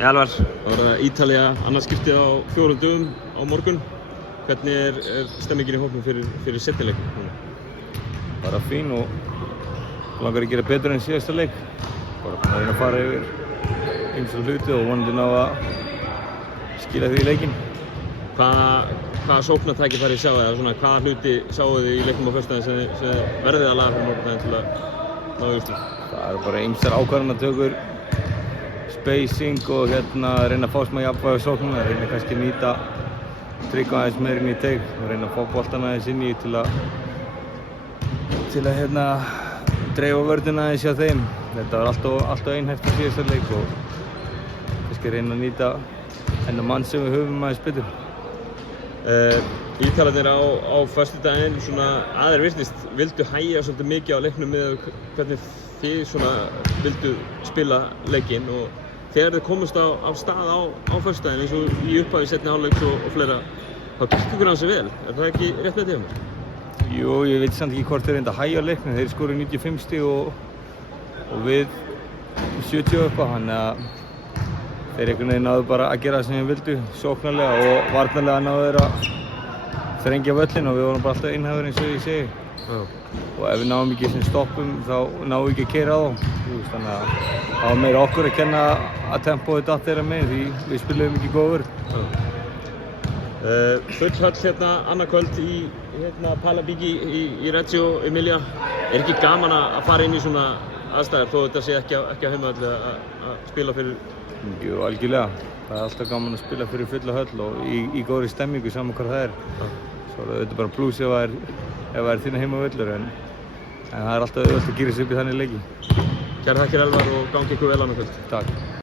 Elvar. Það var Ítalía annars skiptið á 4 dögum á morgun. Hvernig er stemmingin í hópnum fyrir seinni leikinn? Bara fín og langar að gera betur en síðasta leik. Bara búin að reyna að fara yfir ýmsa hluti og vonandi ná að skila því í leikinn. Hvaða sóknartækifæri sjáu þið? Svona, hvaða hluti sjáu þið í leiknum á föstudaginn sem verðið að laga fyrir morgundaginn til að ná í úrslit? Það eru bara ýmsar ákvarðanatökur, spacing og reyna að fá smá jafnvægi á sóknuna, reyna kannski að nýta Tryggva aðeins meira inn í teig og reyna að fá boltan aðeins inn í til að dreifa vörðina aðeins hjá þeim. Þetta var alltaf einhæft í síðasta leik og kannski reyna að nýta þennan mann sem við höfum aðeins betur. Ítalarnir á föstudaginn, svona aðeir virtist, vildu hægja svolítið mikið á leiknum með hvernig þið svona vildu spila leikinn og þegar þið komust á stað á föstudaginn eins og í upphafi seinni hálfleiks og fleira, þá gekk ykkur ansi vel. Er það ekki rétt með því? Jú, ég veit samt ekki hvort þeir reynda að hægja á leiknum. Þeir skoru 95 stig og við 70 eitthvað, þannig að þeir einhvern veginn náðu bara að gera það sem þeir vildu, sóknarlega og varnarlega náðu þeir að þrengja völlinn og við vorum bara alltaf einhæfur eins og ég segi. Og ef við náum ekki sem stoppum þá náum við ekki að keyra á þá. Þannig að það var meira okkur að kenna að tempóið datt þeirra með því við spiluðum ekki góð vörn. Full höll annað kvöld í Palabigi í Reggio Emilia. Er ekki gaman að fara inn í svona aðstæður þó þetta sé ekki á heimavelli að spila fyrir? Jú, algjörlega. Það er alltaf gaman að spila fyrir fulla höll og í góðri stemmingu saman hvað það er. Svo er þetta bara plús ef það er þín heimavöllur en það er alltaf auðvelt að gera sig upp í þannig leiki. Kærar þakkir Elvar og gangi ykkur vel annað kvöld. Takk.